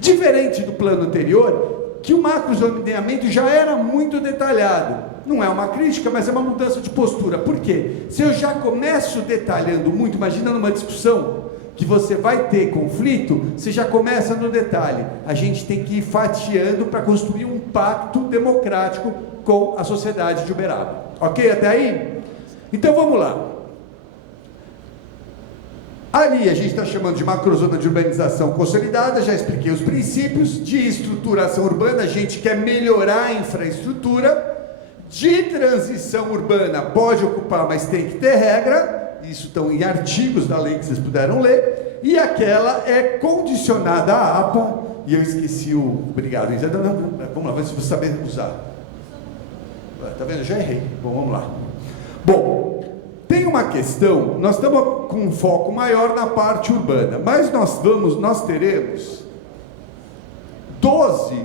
Diferente do plano anterior, que o macrozoneamento já era muito detalhado. Não é uma crítica, mas é uma mudança de postura. Por quê? Se eu já começo detalhando muito, imagina numa discussão que você vai ter conflito, você já começa no detalhe. A gente tem que ir fatiando para construir um pacto democrático com a sociedade de Uberaba. Ok até aí? Então vamos lá. Ali a gente está chamando de macrozona de urbanização consolidada, já expliquei os princípios. De estruturação urbana, a gente quer melhorar a infraestrutura. De transição urbana, pode ocupar, mas tem que ter regra. Isso estão em artigos da lei que vocês puderam ler. E aquela é condicionada à APA. E eu esqueci o... Obrigado, Isa. Não, vamos lá, ver se você saber usar. Está vendo? Já errei. Bom, vamos lá. Bom, tem uma questão, nós estamos com um foco maior na parte urbana, mas nós teremos 12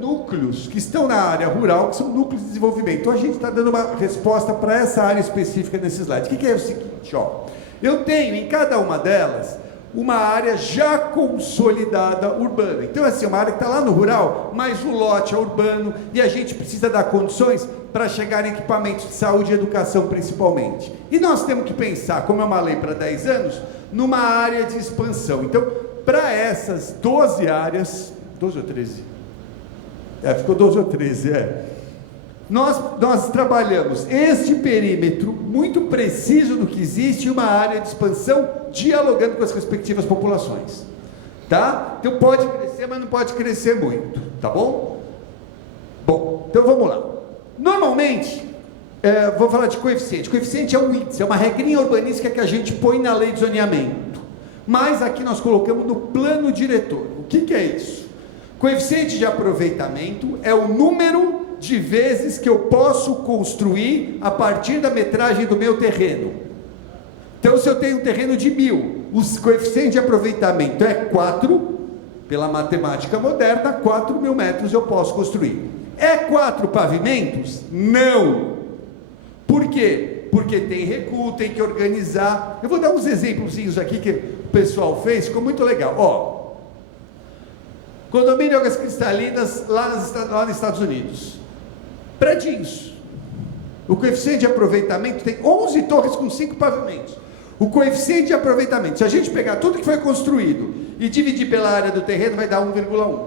núcleos que estão na área rural, que são núcleos de desenvolvimento. Então a gente está dando uma resposta para essa área específica nesse slide. O que é o seguinte, ó, eu tenho em cada uma delas uma área já consolidada urbana. Então assim, uma área que está lá no rural, mas o lote é urbano e a gente precisa dar condições para chegar em equipamentos de saúde e educação principalmente. E nós temos que pensar, como é uma lei para 10 anos, numa área de expansão. Então, para essas 12 áreas, 12 ou 13? Ficou 12 ou 13, Nós trabalhamos este perímetro muito preciso do que existe em uma área de expansão, dialogando com as respectivas populações, tá? Então pode crescer, mas não pode crescer muito, tá bom? Bom, então vamos lá. Normalmente, vou falar de coeficiente. Coeficiente é um índice, é uma regrinha urbanística que a gente põe na lei de zoneamento, mas aqui nós colocamos no plano diretor. O que é isso? Coeficiente de aproveitamento é o número de vezes que eu posso construir a partir da metragem do meu terreno. Então, se eu tenho um terreno de 1.000, o coeficiente de aproveitamento é 4, pela matemática moderna, 4.000 metros eu posso construir. É 4 pavimentos? Não. Por quê? Porque tem recuo, tem que organizar. Eu vou dar uns exemplos aqui que o pessoal fez, ficou muito legal. Ó, condomínio Águas Cristalinas, lá nos Estados Unidos. Predinhos. O coeficiente de aproveitamento tem 11 torres com 5 pavimentos. O coeficiente de aproveitamento, se a gente pegar tudo que foi construído e dividir pela área do terreno, vai dar 1,1.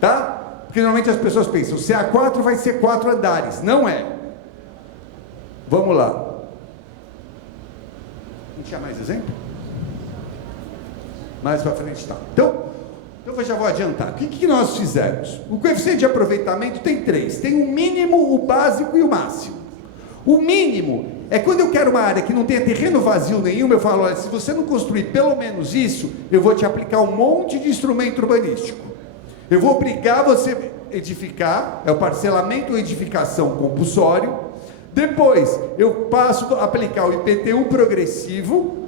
Tá? Porque normalmente as pessoas pensam, se a 4 vai ser 4 andares. Não é. Vamos lá. Não tinha mais exemplo? Mais para frente, tá. Então eu já vou adiantar. O que nós fizemos? O coeficiente de aproveitamento tem 3. Tem o mínimo, o básico e o máximo. O mínimo é quando eu quero uma área que não tenha terreno vazio nenhum, eu falo, olha, se você não construir pelo menos isso, eu vou te aplicar um monte de instrumento urbanístico. Eu vou obrigar você a edificar, é o parcelamento ou edificação compulsório. Depois, eu passo a aplicar o IPTU progressivo.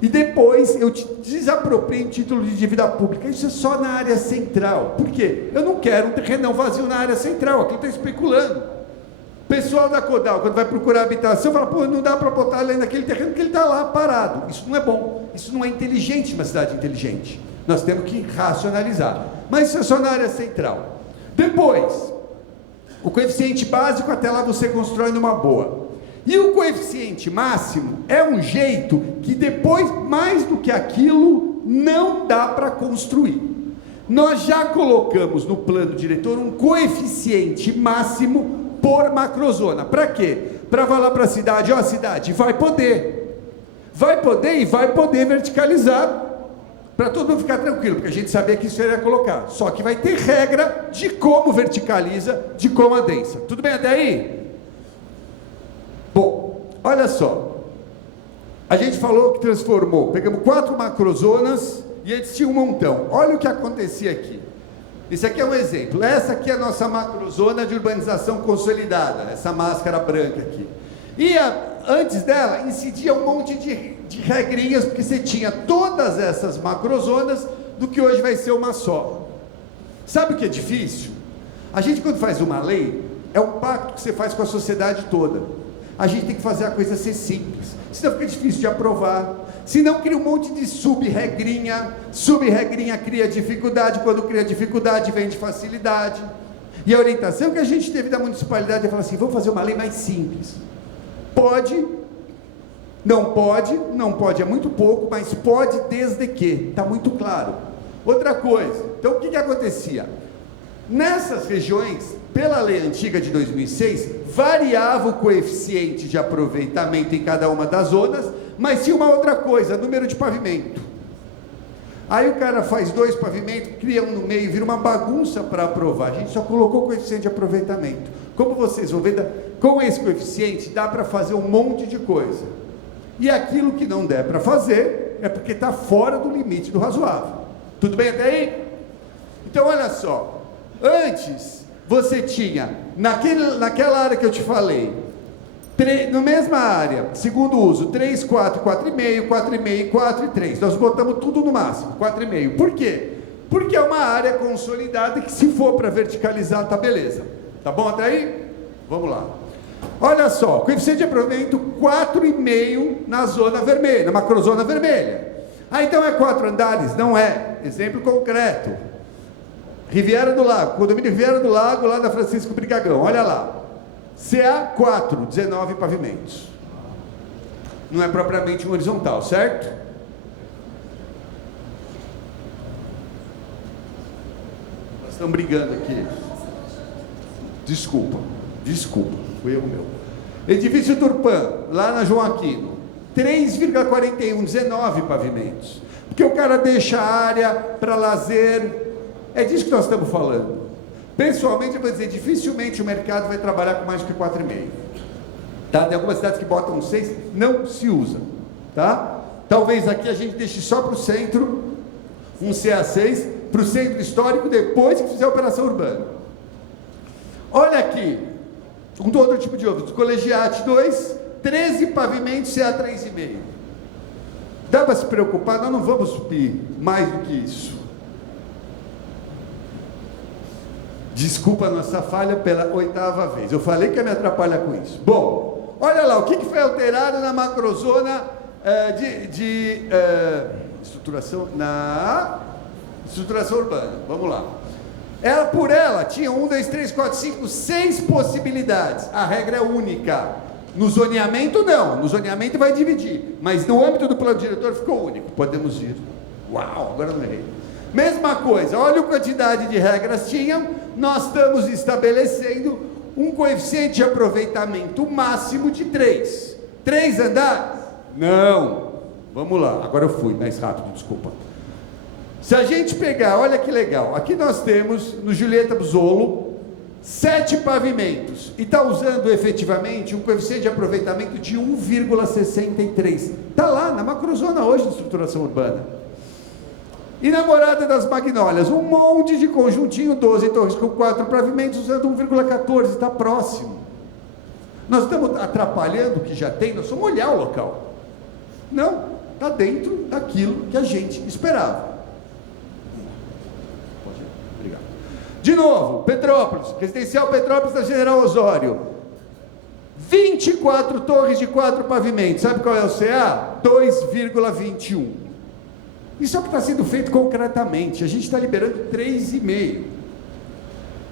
E depois eu te desaproprio em título de dívida pública. Isso é só na área central. Por quê? Eu não quero um terreno vazio na área central. Aqui eu estou especulando. O pessoal da Codal, quando vai procurar habitação, fala, pô, não dá para botar além daquele terreno porque ele está lá parado. Isso não é bom. Isso não é inteligente, uma cidade inteligente. Nós temos que racionalizar. Mas isso é só na área central. Depois, o coeficiente básico, até lá você constrói numa boa. E o coeficiente máximo é um jeito que depois, mais do que aquilo, não dá para construir. Nós já colocamos no plano diretor um coeficiente máximo por macrozona. Para quê? Para falar para a cidade, ó, cidade, vai poder e vai poder verticalizar, para todo mundo ficar tranquilo, porque a gente sabia que isso iria colocar. Só que vai ter regra de como verticaliza, de como adensa. Tudo bem até aí? Bom, olha só, a gente falou que transformou, pegamos 4 macrozonas e antes tinha um montão. Olha o que acontecia aqui. Isso aqui é um exemplo. Essa aqui é a nossa macrozona de urbanização consolidada, essa máscara branca aqui. E antes dela incidia um monte de regrinhas, porque você tinha todas essas macrozonas do que hoje vai ser uma só. Sabe o que é difícil? A gente, quando faz uma lei, é um pacto que você faz com a sociedade toda. A gente tem que fazer a coisa ser simples, senão fica difícil de aprovar, Senão cria um monte de sub-regrinha cria dificuldade, quando cria dificuldade vem de facilidade. E a orientação que a gente teve da municipalidade é falar assim, vamos fazer uma lei mais simples. Pode, não pode é muito pouco, mas pode desde que, está muito claro. Outra coisa, então o que acontecia? Nessas regiões, pela lei antiga de 2006, variava o coeficiente de aproveitamento em cada uma das zonas, mas tinha uma outra coisa, número de pavimento. Aí o cara faz 2 pavimentos, cria um no meio, vira uma bagunça para aprovar. A gente só colocou o coeficiente de aproveitamento. Como vocês vão ver, com esse coeficiente dá para fazer um monte de coisa. E aquilo que não der para fazer, é porque está fora do limite do razoável. Tudo bem até aí? Então olha só, antes você tinha, naquela área que eu te falei, na mesma área, segundo uso, 3, 4, 4,5, 4,5, 4 e 3. Nós botamos tudo no máximo, 4,5. Por quê? Porque é uma área consolidada que se for para verticalizar, tá beleza. Tá bom até aí? Vamos lá. Olha só, coeficiente de aproveitamento 4,5 na zona vermelha, na macrozona vermelha. Ah, então é 4 andares? Não é. Exemplo concreto. Riviera do Lago, condomínio Riviera do Lago, lá da Francisco Brigagão, olha lá. CA 4, 19 pavimentos. Não é propriamente um horizontal, certo? Nós estamos brigando aqui. Desculpa, foi erro meu. Edifício Turpan, lá na João Aquino, 3,41, 19 pavimentos. Porque o cara deixa a área para lazer. É disso que nós estamos falando. Pessoalmente, eu vou dizer, dificilmente o mercado vai trabalhar com mais do que 4,5. Tá? Tem algumas cidades que botam 6, não se usa. Tá? Talvez aqui a gente deixe só para o centro, um CA6, para o centro histórico, depois que fizer a operação urbana. Olha aqui, um outro tipo de obra, Colegiate 2, 13 pavimentos, CA 3,5. Dá para se preocupar? Nós não vamos subir mais do que isso. Desculpa a nossa falha pela 8ª vez. Eu falei que ia me atrapalhar com isso. Bom, olha lá, o que foi alterado na macrozona estruturação, na estruturação urbana. Vamos lá. Por ela, tinha 1, 2, 3, 4, 5, 6 possibilidades. A regra é única. No zoneamento, não. No zoneamento vai dividir. Mas no âmbito do plano diretor ficou único. Podemos ir. Uau, agora não errei. Mesma coisa, olha a quantidade de regras tinham. Nós estamos estabelecendo um coeficiente de aproveitamento máximo de 3. 3 andares? Não. Vamos lá, agora eu fui mais rápido, desculpa. Se a gente pegar, olha que legal, aqui nós temos no Julieta Busolo 7 pavimentos e está usando efetivamente um coeficiente de aproveitamento de 1,63. Está lá na macrozona hoje de estruturação urbana. E na Morada das Magnólias, um monte de conjuntinho, 12 torres com 4 pavimentos, usando 1,14, está próximo. Nós estamos atrapalhando o que já tem, nós vamos olhar o local. Não, está dentro daquilo que a gente esperava. Obrigado. De novo, Petrópolis, Residencial Petrópolis da General Osório. 24 torres de 4 pavimentos, sabe qual é o CA? 2,21. Isso é o que está sendo feito concretamente. A gente está liberando 3,5.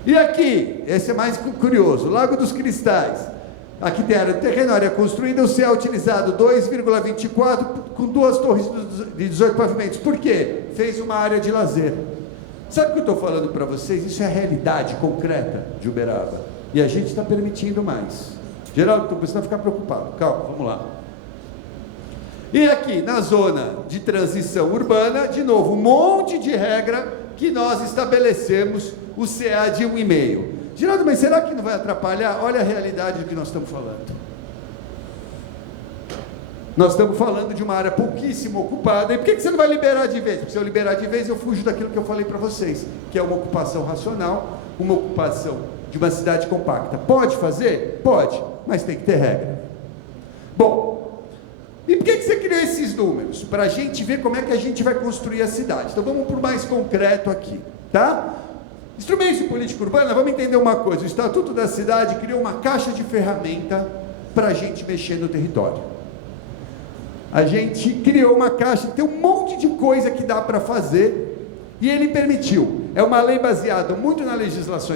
E aqui, esse é mais curioso, Lago dos Cristais. Aqui tem área de terreno, área construída, o CA utilizado 2,24 com 2 torres de 18 pavimentos. Por quê? Fez uma área de lazer. Sabe o que eu estou falando para vocês? Isso é a realidade concreta de Uberaba. E a gente está permitindo mais. Geraldo, estou precisando ficar preocupado. Calma, vamos lá. E aqui, na zona de transição urbana, de novo, um monte de regra que nós estabelecemos o CA de 1,5. Geraldo, mas será que não vai atrapalhar? Olha a realidade do que nós estamos falando. Nós estamos falando de uma área pouquíssimo ocupada. E por que você não vai liberar de vez? Porque se eu liberar de vez, eu fujo daquilo que eu falei para vocês, que é uma ocupação racional, uma ocupação de uma cidade compacta. Pode fazer? Pode, mas tem que ter regra. Bom, e por que você criou esses números? Para a gente ver como é que a gente vai construir a cidade. Então vamos por mais concreto aqui, tá? Instrumento de política urbana, vamos entender uma coisa. O Estatuto da Cidade criou uma caixa de ferramenta para a gente mexer no território. a gente criou uma caixa, tem um monte de coisa que dá para fazer, e ele permitiu. É uma lei baseada muito na legislação